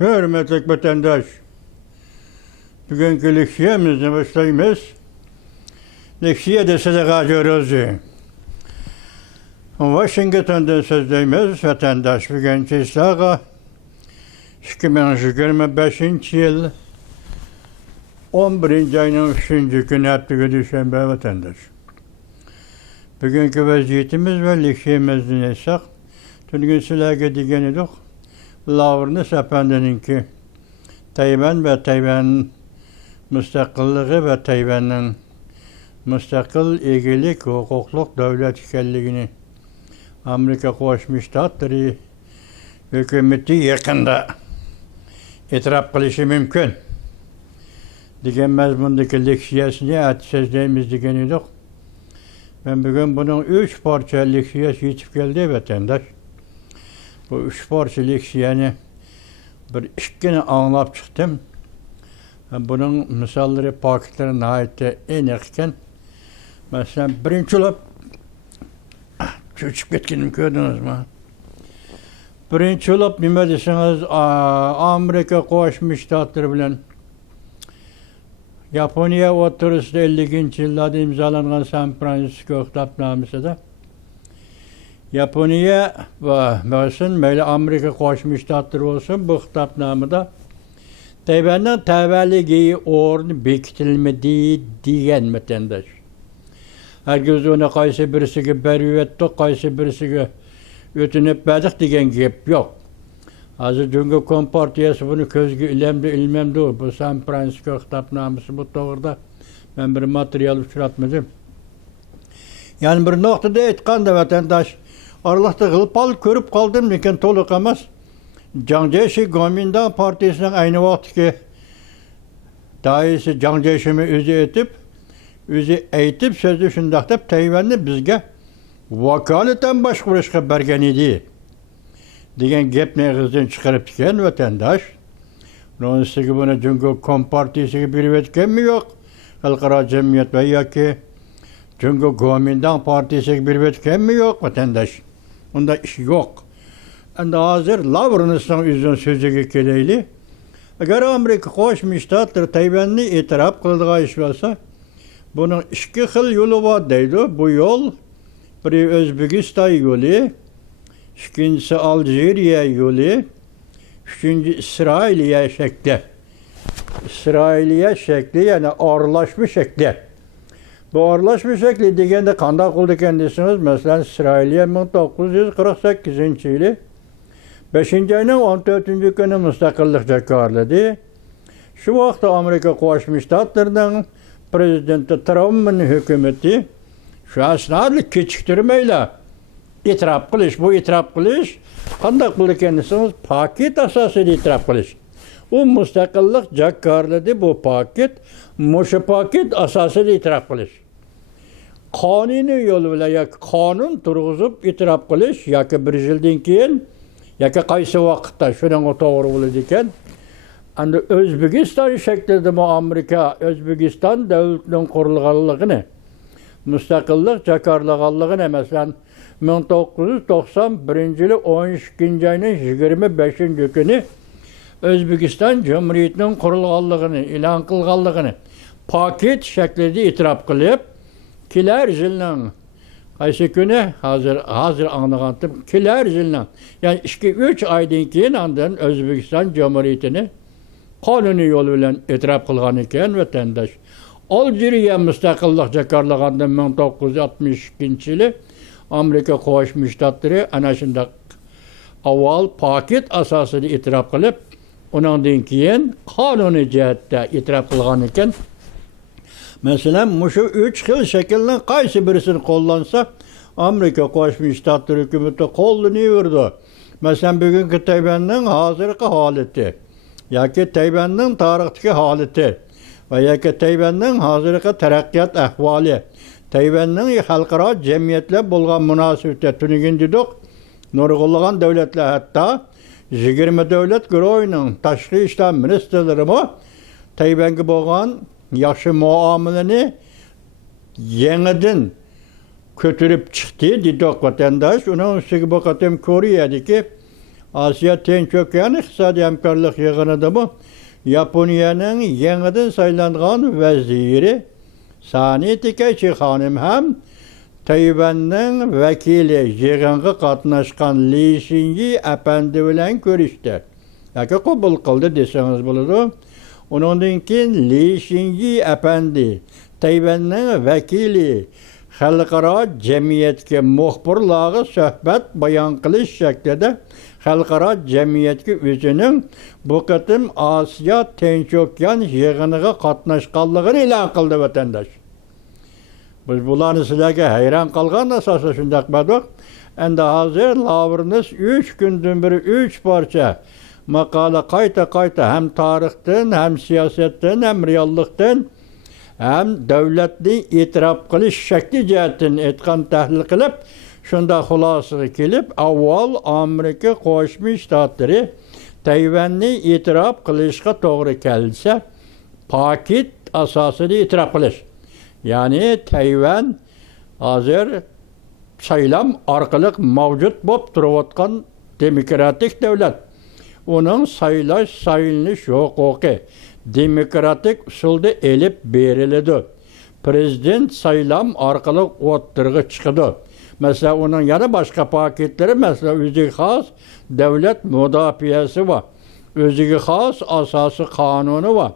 Hürmetli vatandaş, bugünkü leksiyemizle başlayımız. Leksiye de sadaka görüyoruz. Washington'dan sözleyimiz vatandaş bugünkü islaha 2025 yıl 11. ayının 3. günü hafta düşenbe vatandaş. Bugünkü vaziyetimiz ve leksiyemizden esaq. Tülgün silahı diyen edik. Lavrını Efendi'ninki Tayvan ve Tayvan'ın müstakilliği ve Tayvan'ın müstakil egelik hukukluk devlet ikenligini Amerika Koşmuş Ştatları hükümeti yakında itiraf kılışı mümkün. Digen mezmundaki leksiyesini atsezleyimiz digen edik. Ben bugün bunun 3 parça leksiyesi yetip geldi vatandaş. Bu 3 parça leksiyeni bir işkini anlap çıktım. Bunun misalları paketleri nihayette en yakın. Mesela birinci olap çöçüp ketkenim gördünüz mü? Birinci olap nime deseniz Amerika Koşmuş Ştatları bilen Japonya oturusunda 50. yıllarda imzalanan San Francisco kitapnamesi de Japonya olsun, böyle Amerika Koşmuş Ştatları olsun, bu kitapnamada Tayvan'ın təvəllüğü ornu bekitilmedi diyen vatandaş. Herkes ona kaysi birisi beri ettik, kaysi birisi ötünüp verdik diyen gep yok. Hazır çünkü Kompartiyası bunu közgü ilmemdi o. Bu San Francisco kitapnamesi bu doğruda ben bir materyal uçuratmadım. Yani bir noktada etkan da vatandaş Arlıqda qılpal körüp kaldım lekin toluk emas. Jiang Zemin Kuomintang Partisi'nin aynı vaxtki daisi Jiang Zemin'i özü eytip sözü şundaqtap Tayvan'ı bizge vakaleten başvuruşqa bergen idi. Degen gepni ağızdan çıkarıp diken vatandaş. Onun üstüge buna çünkü Kompartiyasiga berip etken mi yok? Halkara cemiyet ve yaki çünkü Kuomintang Partisiga berip etken mi yok vatandaş? Onda iş yok. Endi hazır Lavrinis'ten üzün sözüge keleyli. Eğer Amerika Koşmuş Ştatları Tayvan'ı itiraf kıldığı iş varsa, bunun iki xil yolu var deydi. Bu yol, biri Özbekistan yolu, ikincisi Algeriya yolu, üçüncü İsrailiye şekli. İsrailiye şekli yani ağırlaşmış şekli. Bu ağırlaşmış şekli degende kandak oldu kendisiniz. Mesela İsrailiye 1948 yılı 5. ayının 14. günü müstakillik cekarladı. Şu vaxt Amerika Koşmuş Ştatları'nın Prezidenti Trump'ın hükümeti şu esnada keçiktirmeyle itiraf kılış. Bu itiraf kılış kandak kıldı kendisiniz paket asasıyla itiraf kılış. O müstakillik cekarladı bu paket. Muşu paket asasıyla itiraf kılış. Kanuni yolu ile ya kanun turguzup itiraf kılış ya ki bir yıldan keyin ya ki qaysı vaqtda şunun to'g'ri bo'ladi ekan. Endi O'zbekiston shaklida bu Amerika O'zbekiston davlatining qurilganligini, mustaqillik jakarlaganligini masalan 1991 yılı 12. ayının 25. günü O'zbekiston Cumhuriyetining qurilganligini, e'lon qilganligini paket shaklida itiraf qilib, kelar yilning qaysi günü hazır anlağantım kiler yıldan yani 2-3 aydan keyin andan Özbekiston Cumhuriyetini kanuni yolu bilen itiraf kılgan eken vatandaş. Algeriya müstakillik jakarlagandan 1962 yılı Amerika Koşmuş Ştatları ana şunda avval paket asasını itiraf kılıp ondan keyin kanuni cihetde itiraf kılgan eken. Mesela şu 3 xil şekilden qaysi birisini kullansa Amerika Koşmuş Ştatları hükümeti kullanıyordu. Mesela bugünkü Tayvan'ın hazırki haleti, ya ki Tayvan'ın tarihteki haleti ve ya ki Tayvan'ın hazırki terakkiyat ahvali, Tayvan'ın halkara cemiyetle bulgan münasebeti tünügün dedik, nurgulluğun devletler hatta 20 devlet güroyunun taşkı işler ministerleri mi Tayvan'ı bulgan yaxşı muameleni yeniden götürüp çıktı dedik vatandaş. Onun üstüne bakalım Kore'deki Asya Tinch Okean İqtisadi Hamkorlik yig'inida bu Yaponiyaning yangidan saylangan vaziri Sanitikachi xonim ham Tayvanning vakili yig'inga qatnashgan Li Xinyi apandi bilan ko'rishdi. Yoki qabul qildi desangiz bo'ladi. Undan keyin Li Xinyi apandi Tayvanning vakili xalqaro jamiyatga muxbirlarga suhbat bayon qilish shaklida xalqaro jamiyatga o'zining bu qatim Osiyo Tinch Okean yig'iniga qatnashganligini e'lon qildi vatandosh. Biz bularni sizlarga hayron qolgan asosda shunday qildik. Endi hozir Lavrnis 3 kundan beri 3 parcha maqola qayta ham tarixdan, ham siyosatdan, ham reallikdan, ham davlatning e'tirof qilish shakli jihatdan aytgan tahlil qilib, shunda xulosaga kelib, avval Amerika Qo'shma Shtatlari Tayvanni e'tirof qilishga to'g'ri kelsa, paket asosida e'tirof qilish. Ya'ni Tayvan hozir saylam orqali mavjud bo'lib turayotgan demokratik davlat. Uning saylanish huquqi demokratik usulda elib beriladi. Prezident saylam orqali o'tirg'i chiqadi. Mesela onun yana boshqa paketlari, mesela o'ziga xos davlat mudofaasi va o'ziga xos asosiy qonuni va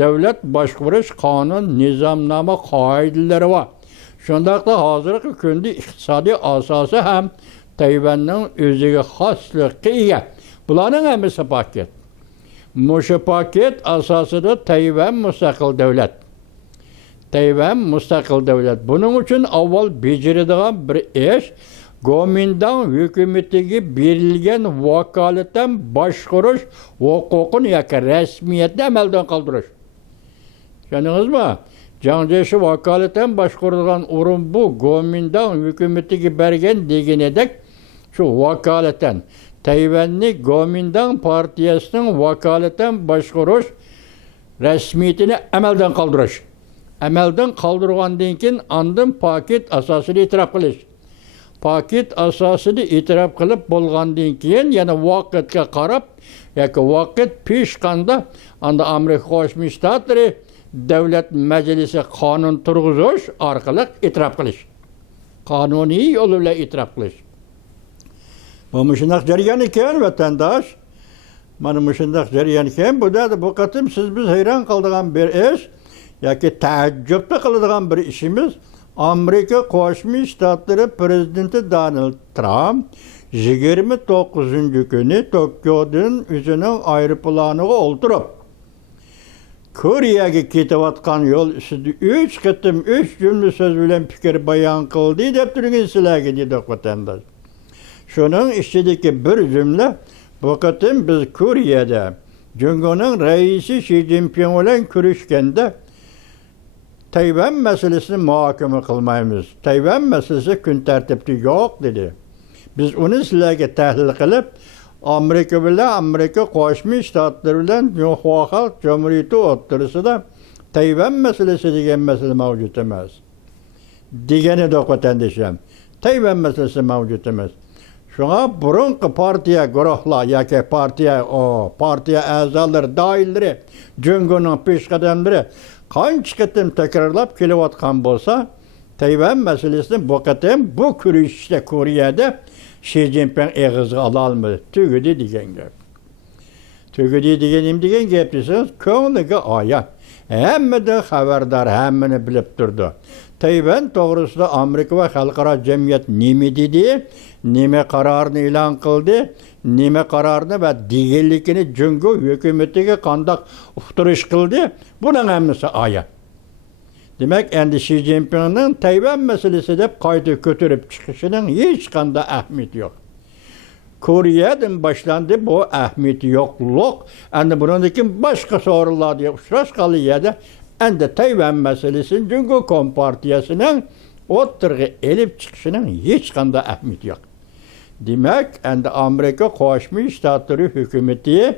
davlat boshqarish qonun, nizomnoma qoidalari va shundaqda hozirgi kunda iqtisodiy asosi ham Tayvanning o'ziga xosligiga ega. Bularning hammasi paket. Mushu paket asosida Tayvan mustaqil davlat. Tayvan mustaqil davlat. Bunun uchun avval bejiriladigan bir ish Gomindan hukumatiga berilgan vakolatdan boshqarish huquqini yoki rasmiyatni amaldan qoldirish. Tushundingizmi? Janjeshi vakolatdan boshqarilgan o'rin bu Gomindan hukumatiga bergan deganidek shu vakolatdan Tayvanni Gomindan partiyasining vakolatdan boshqarish rasmiyatini amaldan qoldirish. Amaldan qoldirgandan keyin andin paket asosida e'tirof qilish. Paket asosida e'tirof qilib bo'lgandan keyin yana vaqtga qarab yoki vaqt peshqanda anda Amerika Qo'shma Shtatlari davlat majlisi qonun turg'izish orqali e'tirof qilish. Qonuniy yo'l bilan e'tirof qilish. Bu shunday jarayon ekan vatandosh. Mana shunday jarayon ekan. Bu qatim siz biz hayron qoldigan bir ish yoki taajjubda qiladigan bir ishimiz Amerika Qo'shma Shtatlari prezidenti Donald Trump 29-kuni Tokiodan o'zining aeroplaniga o'ltirib Koreyaga ketayotgan yo'l ustida 3 qatim 3 jumla so'z bilan fikr bayon qildi deb turgan sizlarga dedi vatandosh. Shuning ichidagi bir jumla bu qatim biz Koreyada Jungoning raisi Xi Jinping bilan ko'rishganda Tayvan meselesini muhokama qilmaymiz. Tayvan meselesi kun tartibida yo'q dedi. Biz uni sizlarga tahlil qilib, Amerika bilan Amerika Qo'shma Shtatlari bilan Xalq Jamhuriyati o'rtasida Tayvan meselesi degan masala mavjud emas. Degani vatandoshim. Tayvan meselesi mavjud emas. Shunga burunqi partiya guruhlar yoki partiya a'zolari, doiralari, Jungoning peshqadamlari qancha qatim takrorlab kelayotgan bo'lsa, Tayvan meselesini bu qatim bu kurashda Koreyada Xi Jinping eg'izga ola olmadi. Tugadi degan gap. Tugadi degan gap desangiz, ko'ngliga oyon. Hammadan xabardor, hammani bilib turdi. Tayvan to'g'risida Amerika va xalqaro jamiyat nima dedi, nima qarorni e'lon qildi, nima qarorni va deganligini Jungo hukumatiga qanday uqtirish qildi, buning hammasi oyon. Demak, endi Xi Jinpingning Tayvan meselesi deb qayta ko'tarib chiqishining hech qanday ahamiyati yo'q. Koreyadan boshlandi bu ahamiyati yo'qlik. Endi bundan keyin boshqa savollarga uchrashgan yerda endi Tayvan meselesini Jungo kompartiyasining o'tirg'i elib chiqishining hech qanday ahamiyati yo'q. Demak, endi Amerika Qo'shma Shtatlari hukumati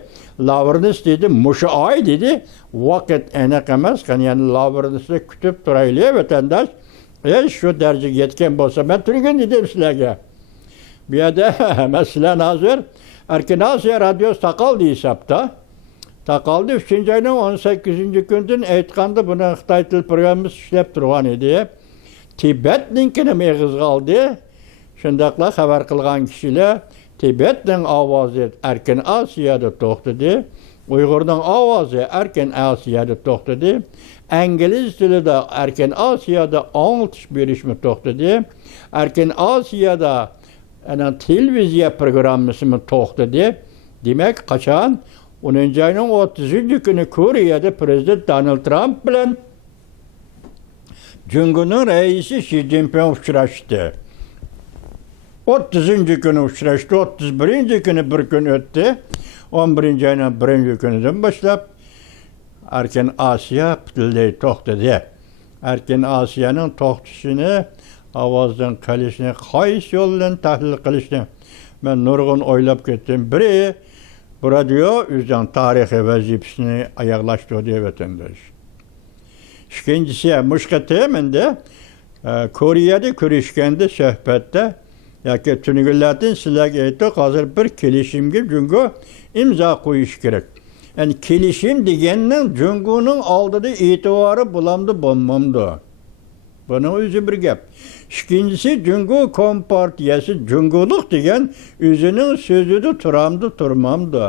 Lavrnis dedi, mushu oy dedi, vaqt aniq emas, ya'ni Lavrinisni kutib turaylik vatandosh. Shu darajaga yetgan bo'lsa, men turgan dedim sizlarga. Bu yerda masalan hozir Erkin Asiya radyosu takaldı hesapta. Takaldı 3. ayının 18. gündün aytqanda buni Xitoy til programmasi ishlab turgan edi. Tibetninkini meğiz kaldı. Şundaqla xabar qilgan kishilar Tibetning ovozi Erkin Asiyada to'xtadi. Uyg'urning ovozi Erkin Asiyada to'xtadi. İngiliz tilida Erkin Asiyada anglitish berishmi to'xtadi. Erkin Asiyada televiziya programmasimi to'xtadi. Demak, qachon 10. ayning 30. kuni Koreyada prezident Donald Trump bilan Cumhuriyet'in reisi Xi Jinping uchrashdi. 30. kuni uchrashdi, 31. kuni bir kun o'tdi. 11. ayning 1. kunidan boshlab Erkin Asiya butunlay to'xtadi. Erkin Asiyaning to'xtashini, ovozdan qolishini, qaysi yo'l bilan tahlil qilishni men nurg'un o'ylab ketdim. Biri bu radio o'zining tarixiy vazifasini oyoqlashtirdi deb vatandosh. İkincisi, muşqa teminde Koreyada ko'rishganda suhbatda yoki tungilardan sizlarga aytdik, hozir bir kelishimga Jungo imzo qo'yish kerak. Yani kelishim deganning Jungoning oldida e'tibori bo'lamdi, bo'lmamdi. Buning o'zi bir gap. İkincisi, Jungo Kompartiyasi Jungolik degan o'zining so'zida turamdi, turmamdi.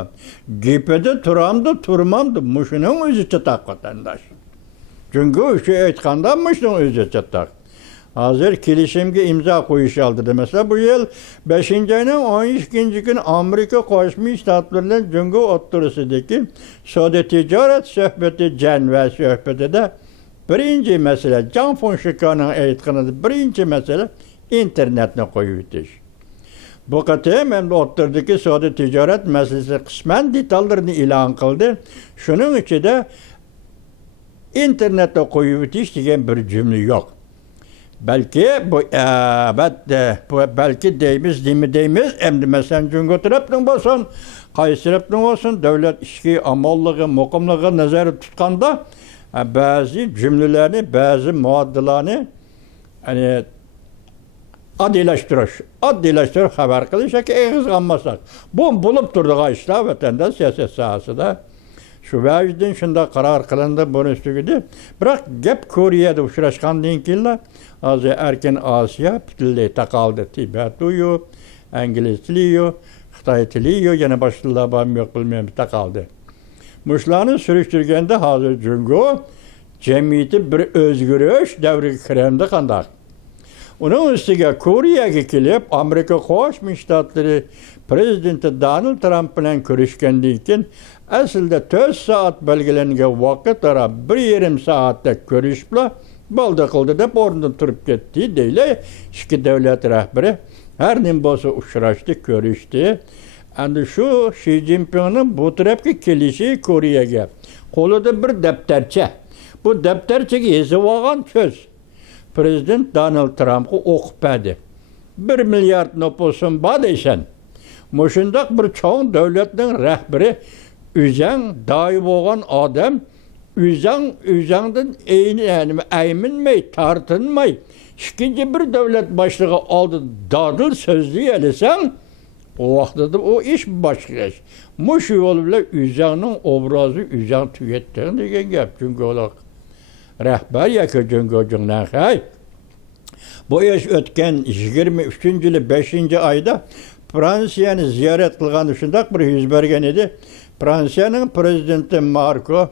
Gapida turamdi, turmamdi. Mushuning o'zi chatoq vatandosh. Çünkü şu aytqandanmışdın özü çataq. Hazır kelişimge imza qo'yish oldi. Mesela bu yıl 5. ayının 12. gün Amerika Qo'shma Shtatlarından Jungo o'ttirisidagi savdo tijorat suhbati janva suhbatida birinchi masala Jan Fonsecaning aytganida birinchi masala internetni qo'yib o'tish. Bu qatam hem o'ttirdagi savdo tijorat masalasi qisman detallarni e'lon qildi. Shuning ichida internette koyup o'tish degan bir cümle yok. Belki bu belki deymiz, endi masalan Jungo tarafdan bo'lsin, qaysi tarafdan bo'lsin, davlat ishki amallığı, muqimligi nazarda tutganda bazı cümlelerni, bazı muaddilarni addiylashtirib xabar qilish yoki eg'iz qilmasak. Bu bo'lib turadigan ishlar vatanda siyoset sahasida. Şu vəcidin şunda karar qılındı bunun üstügüdür. Bırak gep Koreyada uçraşqandan keyin azı Erkin Asiya butunlay taqaldı. Tibet uyu, İngiliz tiliyu, Xitoy tiliyu, yana başlılar var mı yok bilmem taqaldı. Muşlarını sürüştürgende hazır Jungo cemiyeti bir özgürlüş devri kiremde qandaq. Onun üstüge Koreyaga kelib Amerika Qo'shma Shtatları prezidenti Donald Trump bilan ko'rishgandan keyin aslida 4 soat belgilangan vaqt ara 1,5 soatda ko'rishibla bo'ldi qildi deb o'rnidan turib ketdi deyli. Ikki davlat rahbari har nim bo'lsa uchrashdi, ko'rishdi. Endi shu Xi Jinpingning bu tarafga kelishi Koreyaga qo'lida bir daftarcha. Bu daftarchaga yozib olgan so'z Prezident Donald Trump'ı o'qib berdi. 1 milyard nüfusun bor deysan. Moşundaq bir çoğun devletning rahbari o'zang doim bo'lgan odam o'zangdan ayminmay, tartinmay, ikkinchi bir davlat boshlig'i oldida dadil so'zli elisang, o vaqtda o ish boshqa ish. Mush yo'l bilan o'zangning obrazi o'zang tugatdi degan gap. Chunki ular rahbar yoki Jungo'jingdan hay. Bu ish o'tgan 23-yili 5-oyda Fransiyani ziyorat qilgan shundaq bir yuz bergan edi. Fransiyaning prezidenti Macron,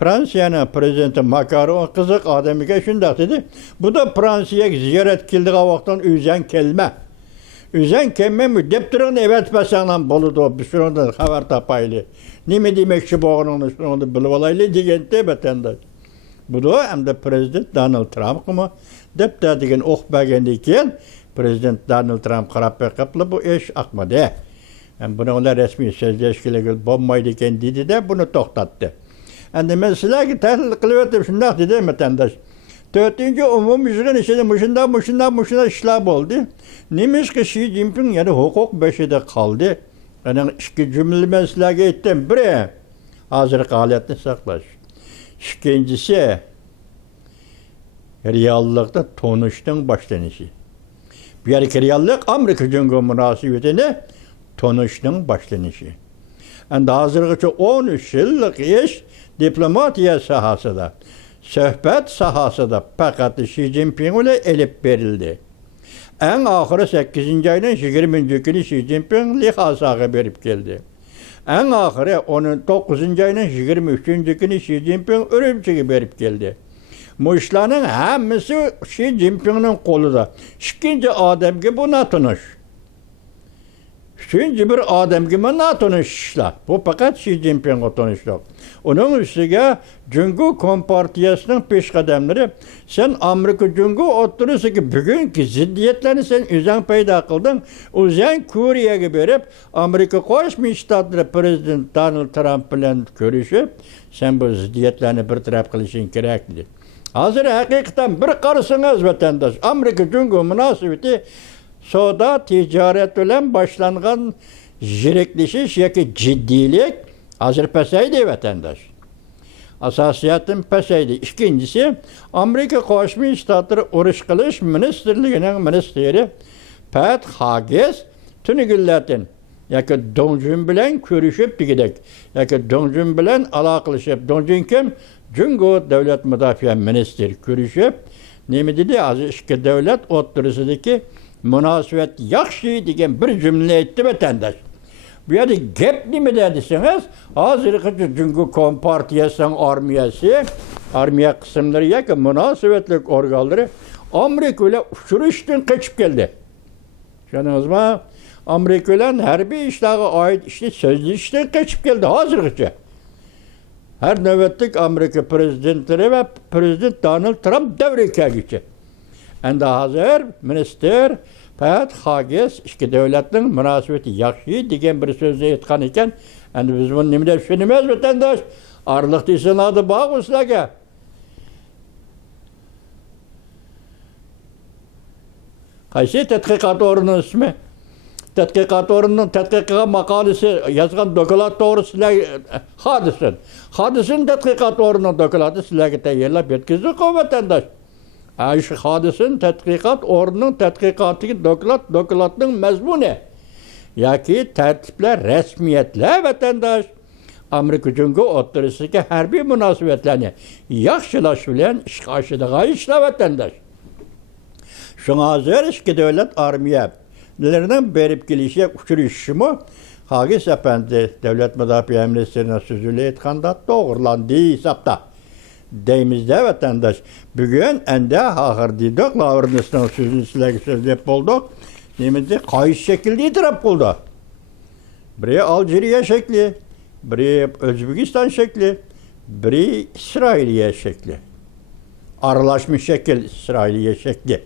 Fransiyaning prezidenti Macron qiziq odamiga shundaq dedi. Bu da Fransiyaga ziyorat keldigan vaqtdan o'zang kelma. O'zang kelmaymi deb turgan evet basandan bo'ladi. Biz shundan xabar topayli. Nima demoqchi bo'lganini shuni bilib olaylik degan vatandosh. Bu da hem de prezident Donald Trump'mi deb degan o'qib keyin prezident Donald Trump qarab qaplı bu ish aqmadi. Yani bunu onlar resmi sözleşkilik bo'lmaydi ekan dedi de bunu to'xtatdi. Endi men sizlarga tahlil qilib o'tib shunday dedi vatandosh. 4-chi umumiy yig'in ichida mushunda ishlar bo'ldi. Nimishki Xi Jinping yana huquq beshida qoldi. Ana ikki jumla men sizlarga aytdim. Biri hozirgi holatni saqlash. İkincisi reallikda tonishning boshlanishi. Berkeriyallık Amerika-Cungo münasebetini tanışının başlanışı. Endi hazırgıça 13 yıllık iş diplomatiya sahasında, söhbət sahasında fakat Xi Jinping ile elip verildi. En ahırı 8. ayının 20. günü Xi Jinping lihasağı verip geldi. En ahırı 9. ayının 23. günü Xi Jinping Ürümçi'ye verip geldi. Bu işlerin hepsi Xi Jinping'in kolunda. İkinci adam gibi buna tanış. Üçüncü bir adam gibi buna tanışlar. Bu fakat Xi Jinping'e tanışlar. Onun üstüne Cungo Kompartiyası'nın peşkademleri sen Amerika Cungo oturuyorsun ki bugünkü ziddiyetlerini sen üzerine payda kıldın. Uzan Kore'ye verip Amerika Koşmuş Ştatları Prezident Donald Trump ile görüşüp sen bu ziddiyetlerini bir taraf kılışın gerekli. Hazır hakikaten bir karısınız vatandaş. Amerika Cungo münasebeti soda ticaret ile başlanan jirekleşiş yaki ciddilik hazır peseydi vatandaş. Asasiyetin peseydi. İkincisi Amerika Koşmuş Ştatları Uruş Kılış Ministerliğinin ministeri Pat Hughes tünügülletin yaki Dongjun bilen görüşüp gidek. Yaki Dongjun bilen alakalaşıp Dongjun kim? Cungo Devlet Müdafaa Ministeri görüşüp nemi dedi az iki devlet oturusundaki münasebet yakşı diyen bir cümle etti vatandaş. Bu yerde gep mi dediyseniz hazırki Cungo Kompartiyası'nın armiya kısımları yakın münasebetlik organları Amerika ile uçuruştan kaçıp geldi. Şanınız mı? Amerika ile harbi işlerine ait işte sözlü işten kaçıp geldi hazırki. Her nöbetlik Amerika prezidentleri ve Prezident Donald Trump devreye geçti. Endi hazır minister Pat Hughes iki devletinin münasebeti yakşı diyen bir sözle etkan iken endi biz bunu nimede düşünmez vatandaş. Arlık değilsin adı bağ uslaga. Kaysi tetkikat orunun ismi? Tetkikat orunun tetkikat makalesi yazgan dokulat doğrusu Hadisin. Hadisin tetkikat orunun dokulatı silahı teyyarlap etkizdik o vatandaş. Şu Hadisin tetkikat orunun tetkikatı dokulatının mezmunu. Yaki tertipler, resmiyetler vatandaş. Amerika Cungo oturusundaki harbi münasebetlerini yakşılaşılan iş karşıdığa işle vatandaş. Şuna hazır iki devlet armiyalarının berip gelişe uçuruşumu Hagis Efendi Devlet Müdafaa Ministeri'ne sözüyle etkanda doğrulandığı hesapta. Deyimizde vatandaş bugün ende ahır dedik, Lavrnis'ten sözlep bulduk. Nemizde kayış şekilde itiraf buldu. Biri Alceriye şekli, biri Özbekistan şekli, biri İsrailiye şekli. Aralaşmış şekil İsrailiye şekli.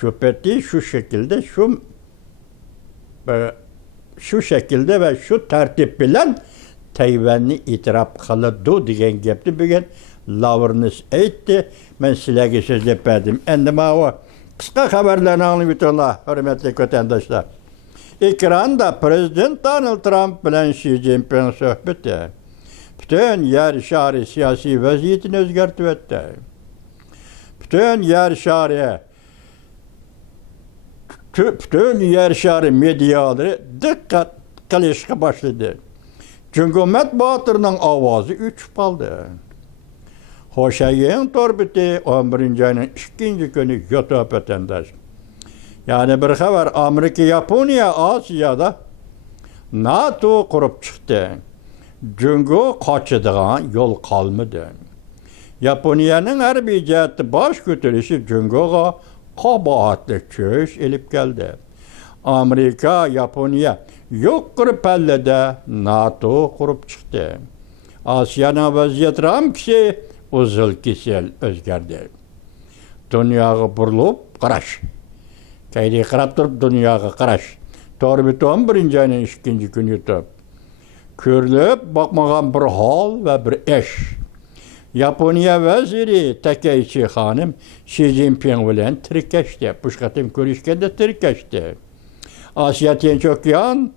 Şüpheti şu şekilde, şu şekilde ve şu tertip bilen Tayvan'ı itiraf kılıdı diyen gepti bugün Lavrnis etti. Ben silahı sözlep verdim. Endime o kısa haberlerini anlayıp hürmetli vatandaşlar. Ekranda Prezident Donald Trump bilen Xi Jinping sohbeti. Bütün yer şari siyasi vaziyetini özgertivetti. Bütün yer şari medyaları dikkat kılışka başladı. Çünkü matbuatının avazı üç kaldı. Hoşayın torbiti 11. ayının 2. günü YouTube vatandaş. Yani bir haber Amerika, Japonya, Asya'da NATO kurup çıktı. Cungo kaçıdığan yol kalmadı. Japonya'nın harbi cihati baş götürüşü Cungo'ya kabahatli çöş elip geldi. Amerika, Japonya yok kurup ellede NATO kurup çıktı. Asya'nın vaziyeti ramkisi uzul kisel özgerdi. Dünyaya burulup qaraş. Kaydi qarab turib dünyaya qaraş. Torbiti 11. ayının 2. günü YouTube. Körlüp bakmagan bir hal ve bir eş. Japonya veziri Takeichi hanım Xi Jinping bilen tirkeşti. Puşkatim görüşkende tirkeşti. Asya Tinçokyan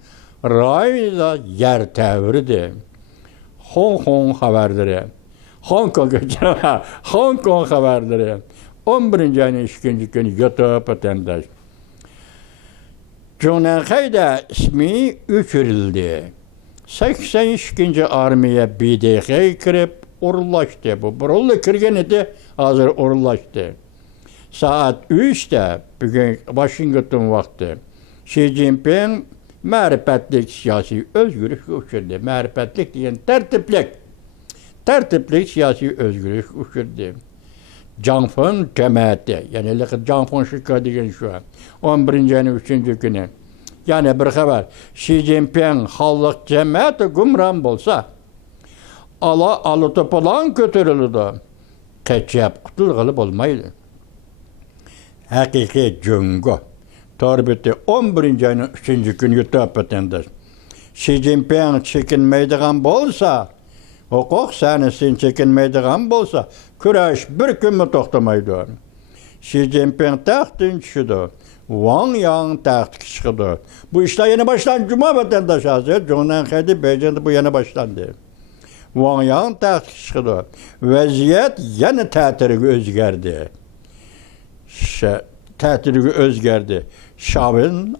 rayla yer tevridi. Hong Kong haberleri. Hong Kong haberleri. 11. ayının 2. günü YouTube vatandaş. Cunenhay'da ismi öçürüldü. 82. armiya BDK'ye kirip uğurlaştı. Bu burullu kirgen idi, hazır uğurlaştı. Saat 3'te bugün Washington vakti Xi Jinping mərifətlik siyasi özgürlük uçurdu. Mərifətlik diyen tertiplik siyasi özgürlük uçurdu. Canfın cemaati, yani Canfın şıkkı diyen şu an, 11. ayın 3. günü. Yani bir haber, Xi Jinping halk cemaati gumran bolsa, alı topalan götürülüdü. Keçep kutulgalı olmaydı. Hakiki cungu. Torbiti 11. ayın 3. günü yutup ötendir. Xi Jinping çekinmeydiğen bolsa, hukuk sahnesini çekinmeydiğen bolsa, küreş bir gün mü toxtamaydı. Xi Jinping tahtın çıkıdı. Wang Yang tahtı çıkıdı. Bu işler yeni başlandı. Cuma vatandaşı hazır. Cunenhay'da Beijing'de bu yeni başlandı. Wang Yang tahtı çıkıdı. Vaziyet yeni tatiri özgerdi. Tatiri özgerdi. Şabın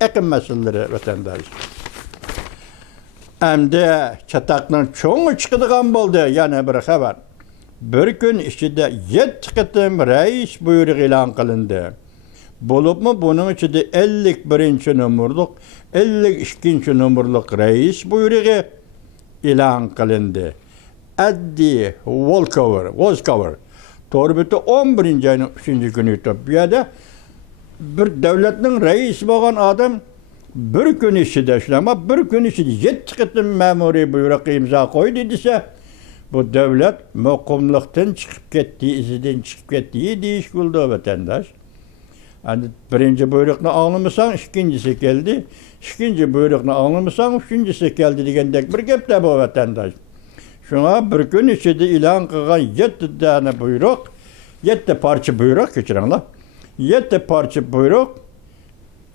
ekim meseleleri vatandaş. Emde çatakların çoğu çıkıdığan oldu. Yani bir haber. Bir gün içinde 7 kıtım reis buyruğu ilan kılındı. Bulup mu bunun içinde 51. numurluk, 52. numurluk reis buyruğu ilan kılındı. Eddie Wolkover. Torbiti 11. ayın 3. günü Ütopya'da bir devletin reisi olan adam bir gün içinde ama bir gün içinde 7 kıtım memuri buyruğu imza koydu dediyse bu devlet mukumluktan çıkıp gittiği, izinden çıkıp gittiği değiş buldu vatandaş. Yani birinci buyruğunu anlamırsan ikincisi geldi. İkinci buyruğunu anlamırsan üçüncüsü geldi diyendek bir gep de bu vatandaş. Şuna bir gün içinde ilan kılan 7 tane buyruk, 7 parça buyruk geçirenler. 7 parça buyruk,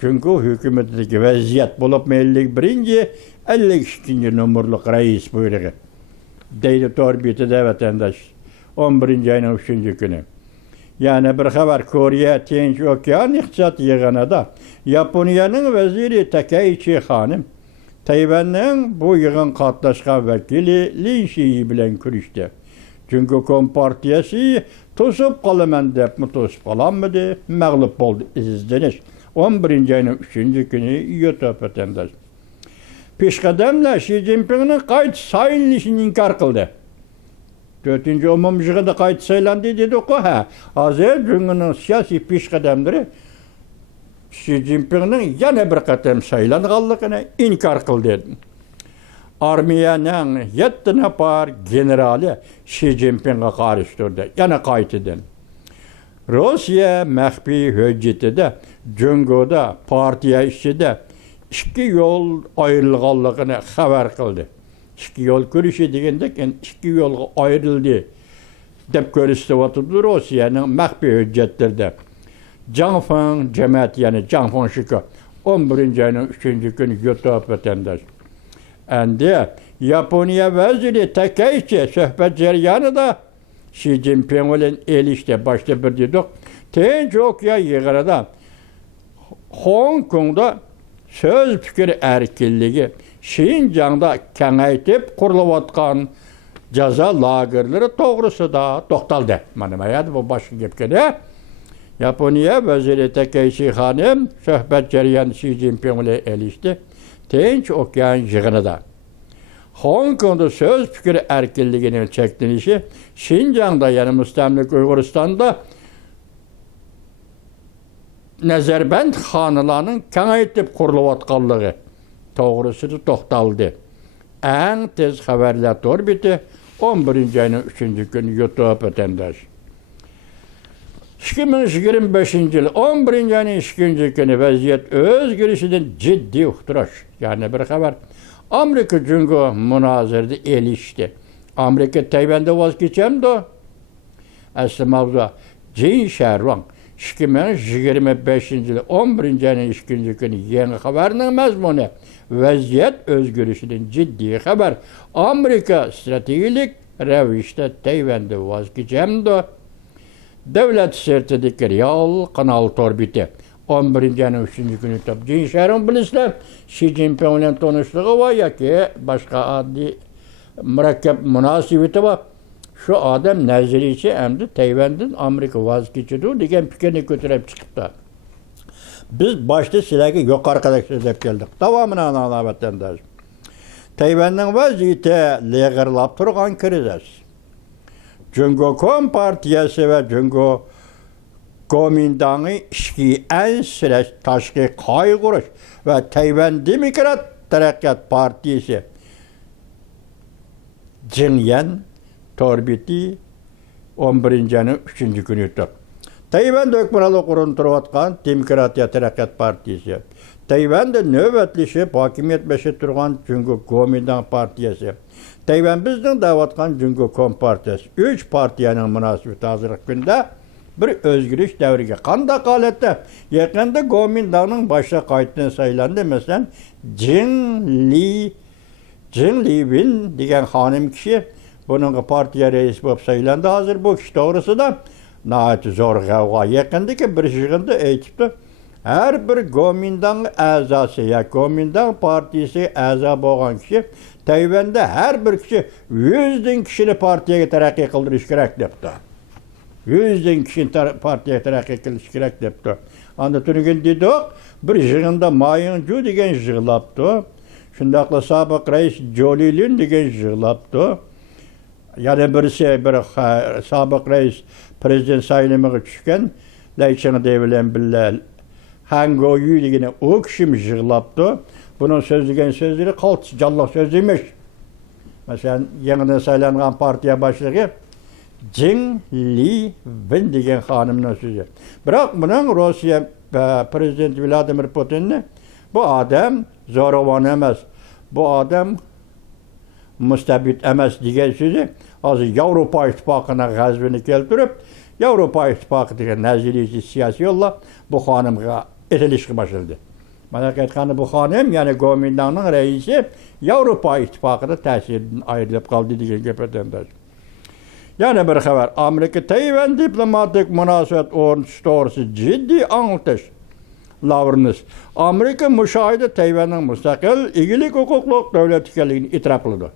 çünkü hükümetteki vaziyet bulup 51. 52. numurluk reis buyruğu. Deydi torbiti de vatandaş. 11. ayın 3. günü. Yani bir haber Kore Tinç Okyan İktisat Yığını'da Japonya'nın veziri Takeichi Hanım Tayvan'ın bu yığın katlaşkan vekili Lin Shi'yi bilen kürüştü. Çünkü Kompartiyası tosup kalımen dep mi tosup kalanmadı, mağlup oldu izdeniz. 11. ayın 3. günü YouTube vatandaş. Pişkademle Xi Jinping'in kayıt sayılışını inkar kıldı. 4. umumcığında kayıt sayılandı dedi o ha. Azerbaycan'ın siyasi pişkademleri Xi Jinping'in yana bir kadem sayılanğanlığını inkar kıldı. Armiyanın 7 nafar generali Xi Jinping'e karşı durdu. Yana kayıt edin. Rusya məxfi hücceti de, Cungo'da, partiya işçide 2 yol ayrılğanlığını xəbər qıldı. 2 yol görüşü degende 2 yol ayrıldı. Dep görüştü oturdu Rusya'nın məxfi hüccetlerde. Canfın cemaati yani Canfın şıkkı 11. ayının 3. günü YouTube vatandaş. Endi Japonya veziri Takeichi söhbet ceryanı da Xi Jinping ile elişte başta bir dedik. Tinç Okyan yığınında Hong Kong'da söz fikir erkinliği Şinjan'da kengaytip kuruluvatkan ceza lagerleri doğrusu da toxtaldı. Manımayad bu başka gepkede. Japonya veziri Takeichi Hanım söhbet ceryan Xi Jinping ile elişti. Tinç Okyan yığınında. Hong Kong'da söz fikir erkinliğinin çekilişi, Şinjan'da yani müstemlik Uyguristan'da Nezerbend xanılarının kengaytip kuruluvatkanlığı doğrusu toxtaldı. En tez xəbərlər torbiti 11. ayının 3. günü YouTube vatandaş. 2025 yıl 11. ayının 2. günü vaziyet öz girişinden ciddi uhturaş. Yani bir haber. Amerika Cungo münazirde elişti. Amerika Tayvan'da vazgeçem de aslı mavzu Jin Sherwang 2025 yıl 11. ayının 2. günü yeni haberinin mezmunu vaziyet özgürlüğünün ciddi haber. Amerika stratejik revişte Tayvan'da vazgeçem de devlet sertifikleri yal kanal torbiti 11. ayının 3. günü tabi. Cinşer'in bilisler, Xi Jinping ile tanıştığı var ya ki başka adli mürekkep münasibeti var. Şu adam naziriçi emdi Tayvan'dan Amerika vazgeçiyor diyen fikrini götürüp çıktı. Biz başta silahı yok arkadaşlar dep geldik. Davamını anlamaktan da. Tayvan'ın vaziyeti leğerlap turgan kriz. Cungo Kompartiyası ve Cungo Komindanı işki en süreç taşkı kaygırış ve Tayvan Demokrat Terakkat Partisi Cinyen Torbiti 11. ayının 3. günü tuttu. Tayvan dökmanalı kurunturuvatkan Demokratiya Terakkat Partisi. Tayvan'da nöbetlişip hakimiyet beşi turgan Cungo Komindan Partiyası. Tayvan bizden davatkan Cungo Kompartiyası. 3 partiyanın münasibeti hazırlık günde bir özgürlük devrige. Kanda kalette yakında Komindan'ın başta kayıtını sayılandı. Mesela Jin Li-win diyen hanım kişi bunun partiya reis bulup sayılandı. Hazır bu kişi doğrusu da nahayet zor gavga. Yakındaki bir şığında eğitipti. Her bir Komindan azası ya Komindan partisi aza boğan kişi Tayvan'da her bir kişi 100.000 kişini partiye terakki kıldırış gerek depti. 100.000 kişini partiye terakki kıldırış gerek depti. Anlatını gün dedik, bir jığında mayıncı degen jığlaptı. Şundakla sabık reis Jolilin degen jığlaptı. Yani birisi bir sabık reis prezident sayılımı düşken, Leyçan'ı devilen billah Hango yüyligine o kişim jığlaptı. Bunun sözlügen sözleri kalç callah sözüymüş. Mesela yeniden sayılanan partiye başlığı Jin Li-win diyen hanımın sözü. Bırak bunun Rusya Prezident Vladimir Putin'le bu adam zoravan emez. Bu adam müstabit emez diyen sözü az Avrupa İttifakı'na gazbini keltirip Avrupa İttifakı diyen nazilici siyasi yolla bu hanımga etilişki başladı. Malakat Hanı bu hanım yani Komindan'ın reisi Avrupa İttifakı'da təsirinden ayrılıp kaldı diyen gepedendir. Yani bir haber Amerika-Tayvan diplomatik münasebet doğrusu ciddi anlatış lavrınız. Amerika müşahede Tayvan'ın müstakil ilgilik hukukluk devlet ikenliğini itirafladı.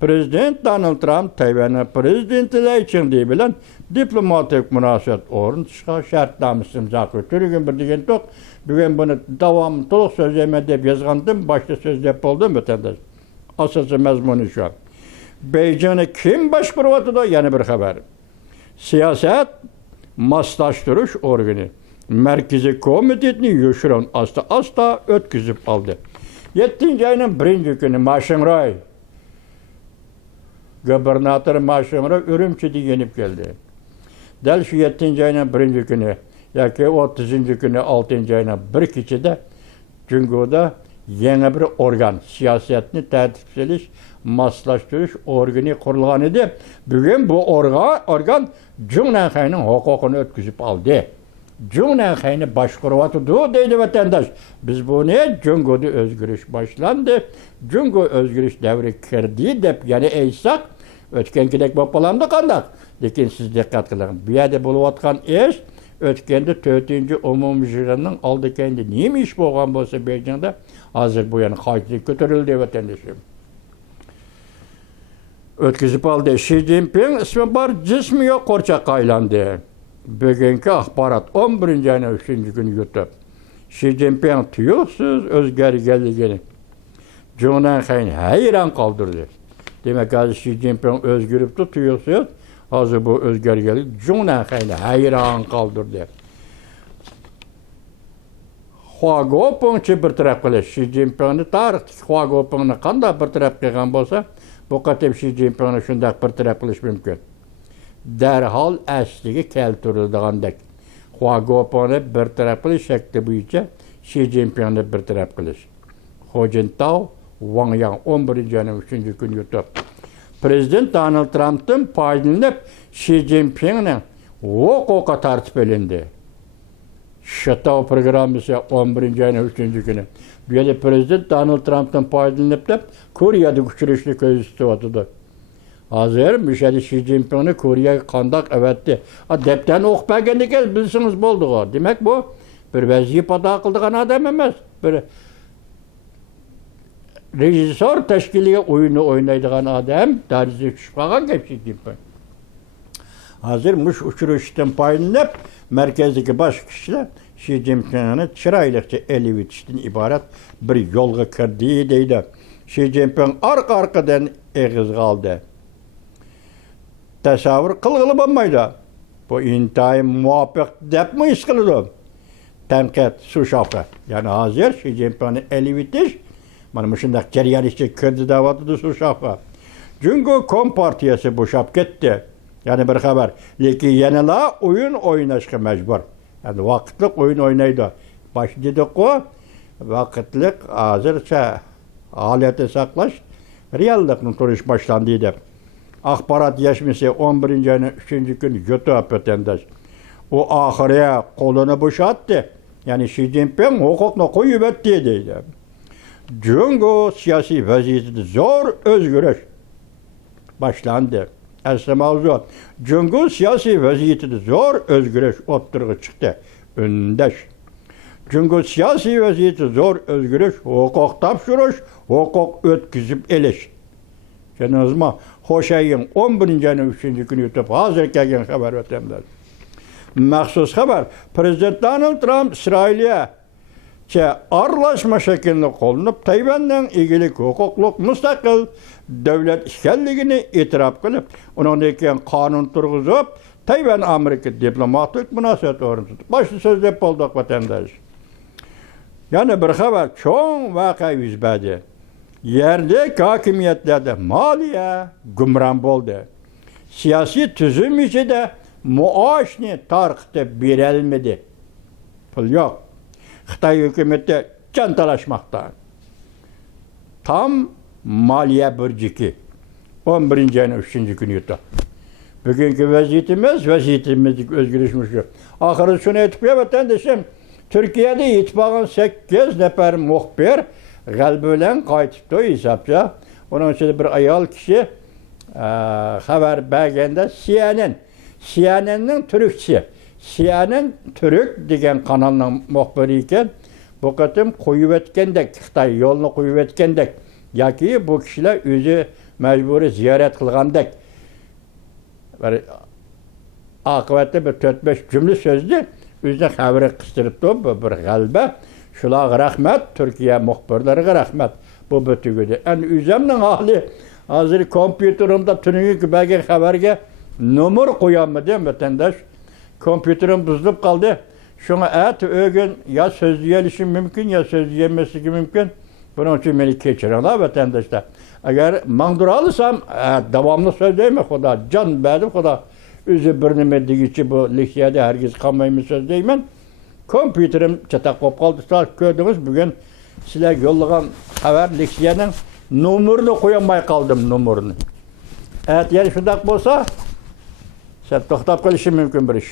Prezident Donald Trump Tayvan'ın prezidentiyle için bilen diplomatik münasebet ortuşka şartlamışsın zaten. Türk'ün bir diyen tok, bugün bunu devam toluk sözleme deyip yazgandım, başta söz deyip oldum ötende. Asası mezmunu şu an. Beycan'ı kim başkuruvadı da yeni bir haber. Siyaset maslaştırış organı. Merkezi komitetini yuşuran asta ötküzüp aldı. 7. ayının 1. günü Maşinray Gubernatör Maşinray Ürümçi'de yenip geldi. Del şu 7. ayının 1. günü yaki 30. günü 6. ayının 1 kişide Cungo'da yeni bir organ, siyasetini tertipseliş, maslaştırış organı kurulan idi. Bugün bu organ Cumhurbaşkanı'nın hukukunu ötküzüp aldı. Cumhurbaşkanı başkuruvatıdı deydi vatandaş. Biz bu ne? Cungo'da özgürlük başlandı. Cungo özgürlük devri kirdi deyip yani eysak ötkenkidek bapalandı kandak. Lekin siz dikkat kılın. Bir yerde buluvatkan iş ötkende 4. umum jüranın aldı kendi. Neymiş boğan bolsa Beycan'da? Hazır bu yani kayıtlı götürüldü vatandaşım. Ötküzüp aldı. Xi Jinping ismi var, cismi yok korçak aylandı. Bugünkü ahbarat 11. ayının 3. günü YouTube. Xi Jinping tüyüksüz özgürlüğünü Cumhurbaşkanı hayran kaldırdı. Demek ki Xi Jinping özgürlükte tüyüksüz, hazır bu özgürlüğünü Cumhurbaşkanı hayran kaldırdı. Hua Guoping'çi bir taraf kılır. Xi Jinping'ni tarih Hua Guoping'ni kanda bir taraf kılgan bolsa, bu katım Xi Jinping'ni şundak bir taraf kılış mümkün. Derhal əsligi keltirildiğindek. Hua Guoping'ni bir taraf kılış şekli boyunca Xi Jinping'ni bir taraf kılış. Hu Jintao, Wang Yang 11. ayının 3. günü YouTube. Prezident Donald Trump'ın paylanıp Xi Jinping'nin hukuka tartip edildi. Şatao programı ise 11. ayının 3. günü. Bir Prezident Donald Trump'ın paylanıp da Kore'de uçuruşlu köz istivatıdı. Hazır müşahede Xi Jinping'ni Kore'ye kandak evetti. Depten okpa geldi bilsiniz buldu. Demek bu bir vazife ato qiladigan adam emas. Bir rejissor tashkiliga o'yinni o'ynaydigan adam, darajasiga tushib qolgan gap Xi Jinping. Hozir mush uchrashishdan foydalanib, markazdagi bosh kishilar Xi Jinpingni chiroyliqcha elib etishdan iborat bir yo'lga kirdi deydi. Xi Jinping arqa-arqadan eg'iz oldi. Tasavvur qilg'ili bo'lmaydi. Bu intayin muvofiq debmi ish qiladi? Tanqid sushoqi. Ya'ni hozir Xi Jinpingni elib etish mana shunday jarayon ichiga kirdi deyapti sushoqi. Jungo Kompartiyasi bo'shab ketdi. Yani bir xabar. Lekin yanala o'yin o'ynashga majbur. Yani vaqtliq o'yin o'ynaydi. Bosh dedik-ku, vaqtliq hozircha holatni saqlash reallikni turish boshlandi deb. Axborot yashmisi 11-ayning 3-kuni YouTube vatandosh. O oxiriga qo'lini bo'shatdi. Yani Xi Jinping huquqni qo'yib o'tdi deydi. Jungo siyosiy vaziyatida zo'r o'zgarish boshlandi. Asli mavzu Jungo siyosiy vaziyatida zo'r o'zgarish o'ttirg'i chiqdi. Undash. Jungo siyosiy vaziyatida zo'r o'zgarish, huquq topshirish, huquq o'tkazib elish. Tushundingizmi? Xo'shayin 11-ayning 3-kuni yutib hozir kelgan xabar vatandosh. Maxsus xabar. Prezident Donald Trump Isroilga aralashma shaklini qo'llanib, Tayvanning egilik huquqli mustaqil davlat ekanligini e'tirof qilib, undan keyin qonun turg'izib, Tayvan Amerika diplomatik munosabat o'rnatdi. Boshqa so'zlab bo'ldik vatandosh. Yana bir xabar, cho'ng voqea yuz berdi. Yerlik hokimiyatlarda moliya gumron bo'ldi. Siyosiy tuzum ichida muoshni tarqitib berilmadi. Pul yo'q. Xitoy hukumati jon talashmoqda. Tam moliya burjiki 11-ayning 3-kuni yutdi. Bugungi vaziyatimizga o'zgarishmiz yo'q. Oxiri shuni aytib vatandoshim, Turkiyada yetib olgan 8 nafar muxbir g'alba bilan qaytibdi hisobcha. Uning ichida bir ayol kishi xabar berganda CNN'ning turkchisi. CNN Türk degan kanalning muxbiri ekan. Bu qatim qo'yib o'tgandek, Xitoy yo'lni qo'yib o'tgandek yoki bu kishilar o'zi majburiy ziyorat qilgandek. Bir oqibatda bir 4-5 jumla so'zni o'zidan xabar qistiribdi bir g'alba. Shularga rahmat, Turkiya muxbirlariga rahmat. Bu bitugidi. Endi o'zimning holi hozir kompyuterimda tungi bergan xabarga nomer qo'yolmadim vatandosh. Kompüterim buzulib qoldi. Şuna at ögün ya sözleyelişim mümkün ya sözleyemesi mümkün. Bunun için beni keçirirler vatandaşlar. Eğer mandur alırsam devamlı söyleyeyim Xuda. Can verdim Xuda. Özü birnime digiçi bu liksiyada herkes kalmayımı söyleyeyim. Kompüterim çatak qop qaldı. Gördünüz bugün sizler yollagan haber liksiyanın numarını koyamay kaldım numarını. Evet yani şundak bolsa sen toxtab qilishim mümkün bir iş.